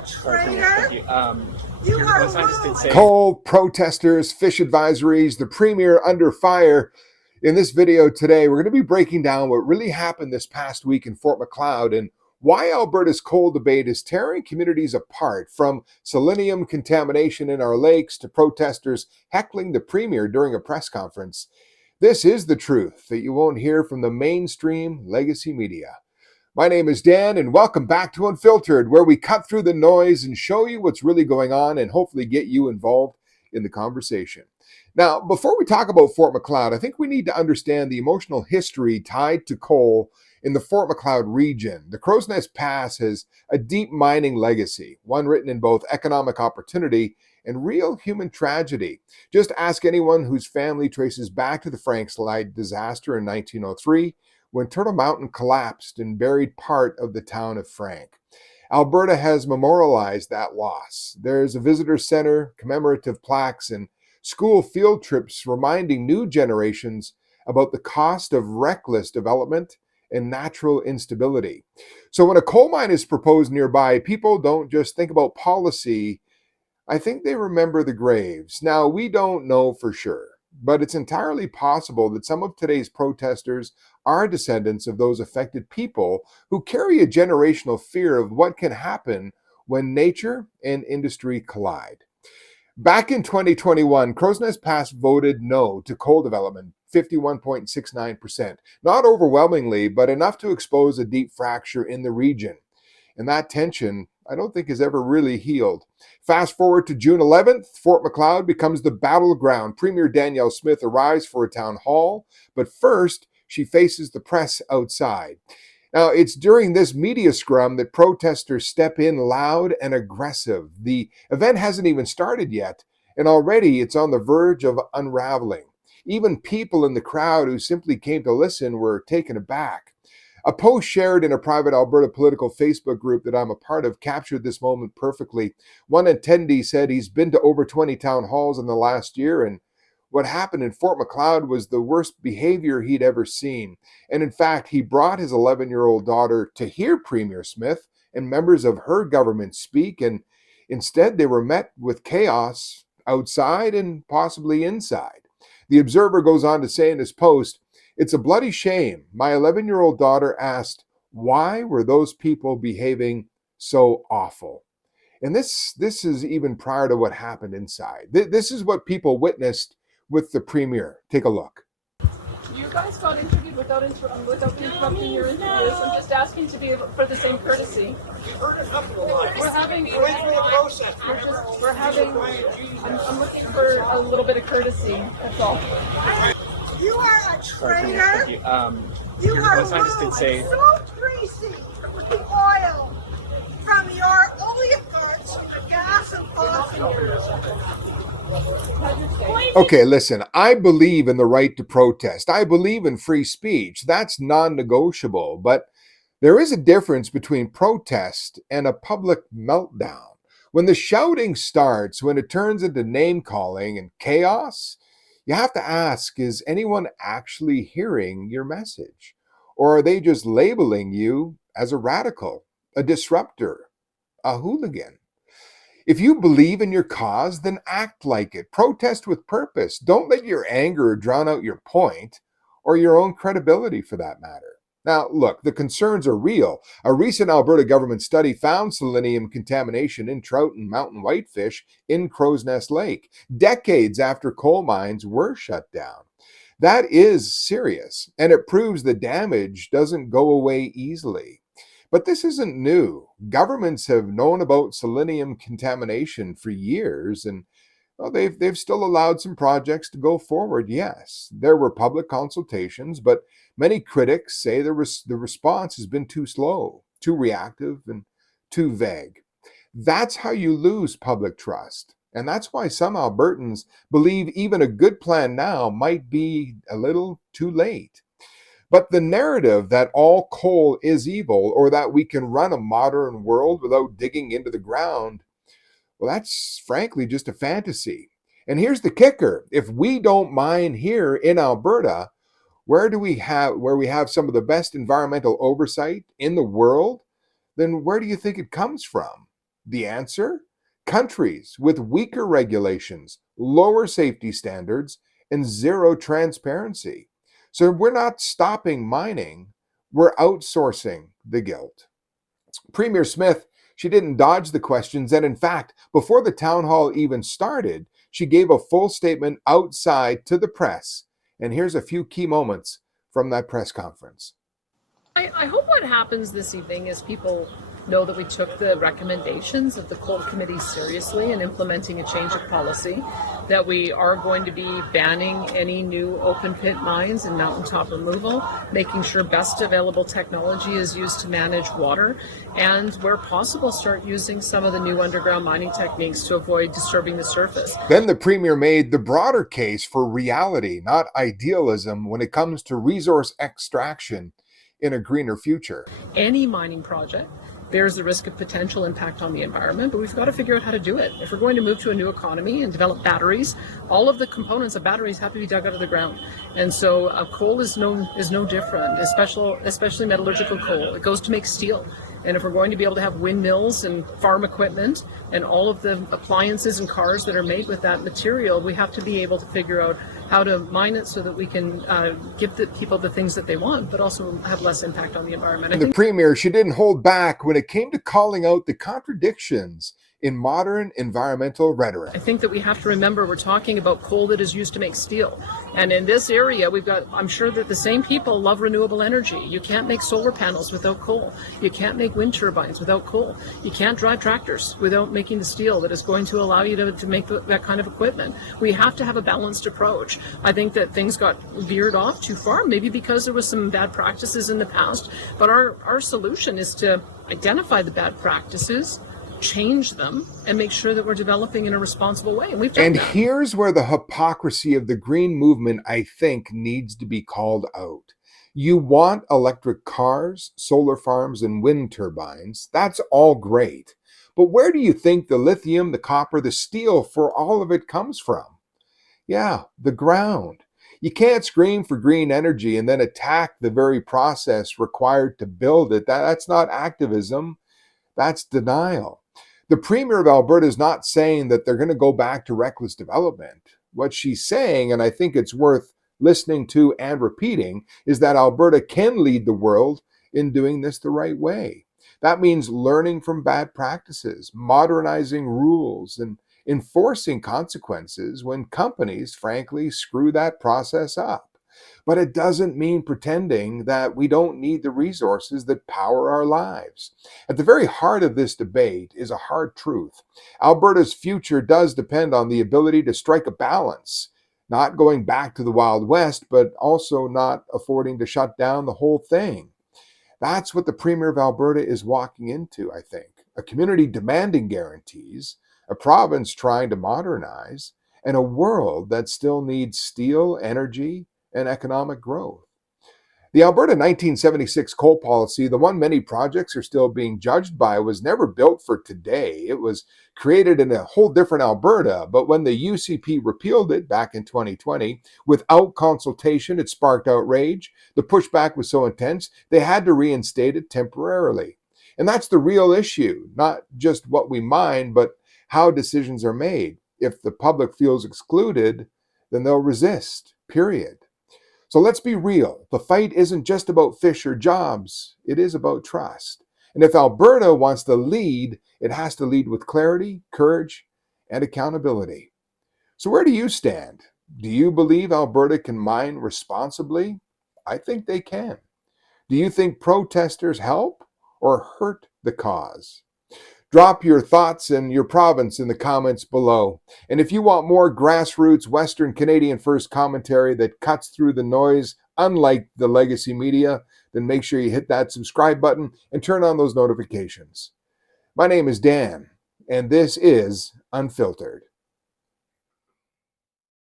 a traitor. Thank you. You are I just did say Coal, protesters, fish advisories, the premier under fire. In this video today, we're going to be breaking down what really happened this past week in Fort McLeod and why Alberta's coal debate is tearing communities apart, from selenium contamination in our lakes to protesters heckling the premier during a press conference. This is the truth that you won't hear from the mainstream legacy media. My name is Dan, and welcome back to Unfiltered, where we cut through the noise and show you what's really going on and hopefully get you involved in the conversation. Now, before we talk about Fort McLeod, I think we need to understand the emotional history tied to coal in the Fort McLeod region. The Crowsnest Pass has a deep mining legacy, one written in both economic opportunity and real human tragedy. Just ask anyone whose family traces back to the Frank Slide disaster in 1903, when Turtle Mountain collapsed and buried part of the town of Frank. Alberta has memorialized that loss. There's a visitor center, commemorative plaques, and school field trips reminding new generations about the cost of reckless development and natural instability. So when a coal mine is proposed nearby, people don't just think about policy. I think they remember the graves. Now, we don't know for sure, but it's entirely possible that some of today's protesters are descendants of those affected people who carry a generational fear of what can happen when nature and industry collide. Back in 2021, Crowsnest Pass voted no to coal development, 51.69%. Not overwhelmingly, but enough to expose a deep fracture in the region. And that tension, I don't think, has ever really healed. Fast forward to June 11th, Fort McLeod becomes the battleground. Premier Danielle Smith arrives for a town hall, but first, she faces the press outside. Now, it's during this media scrum that protesters step in loud and aggressive. The event hasn't even started yet, and already it's on the verge of unraveling. Even people in the crowd who simply came to listen were taken aback. A post shared in a private Alberta political Facebook group that I'm a part of captured this moment perfectly. One attendee said he's been to over 20 town halls in the last year, and what happened in Fort McLeod was the worst behavior he'd ever seen. And in fact, he brought his 11-year-old daughter to hear Premier Smith and members of her government speak, and instead they were met with chaos outside and possibly inside. The Observer goes on to say in his post, "It's a bloody shame. My 11-year-old daughter asked, why were those people behaving so awful?" And this is even prior to what happened inside. This is what people witnessed with the premier. Take a look. You guys got interviewed without interrupting your interviews. I'm just asking to be for the same courtesy. I'm looking for a little bit of courtesy, that's all. You are a traitor. thank you. You are I just did say so greasy with the oil from your oligarchs with the gas and fossil. Okay, listen, I believe in the right to protest. I believe in free speech. That's non-negotiable. But there is a difference between protest and a public meltdown. When the shouting starts, when it turns into name-calling and chaos, you have to ask, is anyone actually hearing your message? Or are they just labeling you as a radical, a disruptor, a hooligan? If you believe in your cause, then act like it. Protest with purpose. Don't let your anger drown out your point, or your own credibility for that matter. Now, look, the concerns are real. A recent Alberta government study found selenium contamination in trout and mountain whitefish in Crowsnest Lake, decades after coal mines were shut down. That is serious, and it proves the damage doesn't go away easily. But this isn't new. Governments have known about selenium contamination for years, and well, they've still allowed some projects to go forward, yes. There were public consultations, but many critics say the response has been too slow, too reactive, and too vague. That's how you lose public trust. And that's why some Albertans believe even a good plan now might be a little too late. But the narrative that all coal is evil, or that we can run a modern world without digging into the ground, well, that's frankly just a fantasy. And here's the kicker. If we don't mine here in Alberta, where we have some of the best environmental oversight in the world, then where do you think it comes from? The answer? Countries with weaker regulations, lower safety standards, and zero transparency. So we're not stopping mining, we're outsourcing the guilt. Premier Smith, she didn't dodge the questions, and in fact, before the town hall even started, she gave a full statement outside to the press. And here's a few key moments from that press conference. I hope what happens this evening is people know that we took the recommendations of the coal committee seriously in implementing a change of policy, that we are going to be banning any new open pit mines and mountaintop removal, making sure best available technology is used to manage water, and where possible start using some of the new underground mining techniques to avoid disturbing the surface. Then the premier made the broader case for reality, not idealism, when it comes to resource extraction in a greener future. Any mining project bears the risk of potential impact on the environment, but we've got to figure out how to do it. If we're going to move to a new economy and develop batteries, all of the components of batteries have to be dug out of the ground. And so coal is no different, especially metallurgical coal. It goes to make steel. And if we're going to be able to have windmills and farm equipment and all of the appliances and cars that are made with that material, we have to be able to figure out how to mine it so that we can give the people the things that they want, but also have less impact on the environment. And the premier, she didn't hold back when it came to calling out the contradictions in modern environmental rhetoric. I think that we have to remember we're talking about coal that is used to make steel. And in this area, I'm sure that the same people love renewable energy. You can't make solar panels without coal. You can't make wind turbines without coal. You can't drive tractors without making the steel that is going to allow you to make that kind of equipment. We have to have a balanced approach. I think that things got veered off too far, maybe because there was some bad practices in the past. But our solution is to identify the bad practices, change them, and make sure that we're developing in a responsible way. And we've done that. Here's where the hypocrisy of the green movement, I think, needs to be called out. You want electric cars, solar farms, and wind turbines. That's all great. But where do you think the lithium, the copper, the steel for all of it comes from? Yeah, the ground. You can't scream for green energy and then attack the very process required to build it. That's not activism. That's denial. The Premier of Alberta is not saying that they're going to go back to reckless development. What she's saying, and I think it's worth listening to and repeating, is that Alberta can lead the world in doing this the right way. That means learning from bad practices, modernizing rules, and enforcing consequences when companies, frankly, screw that process up. But it doesn't mean pretending that we don't need the resources that power our lives. At the very heart of this debate is a hard truth. Alberta's future does depend on the ability to strike a balance, not going back to the Wild West, but also not affording to shut down the whole thing. That's what the Premier of Alberta is walking into, I think. A community demanding guarantees, a province trying to modernize, and a world that still needs steel, energy, and economic growth. The Alberta 1976 coal policy, the one many projects are still being judged by, was never built for today. It was created in a whole different Alberta, but when the UCP repealed it back in 2020, without consultation, it sparked outrage. The pushback was so intense, they had to reinstate it temporarily. And that's the real issue, not just what we mine, but how decisions are made. If the public feels excluded, then they'll resist, period. So let's be real. The fight isn't just about fish or jobs. It is about trust. And if Alberta wants to lead, it has to lead with clarity, courage, and accountability. So where do you stand? Do you believe Alberta can mine responsibly? I think they can. Do you think protesters help or hurt the cause? Drop your thoughts and your province in the comments below. And if you want more grassroots Western Canadian First commentary that cuts through the noise, unlike the legacy media, then make sure you hit that subscribe button and turn on those notifications. My name is Dan, and this is Unfiltered.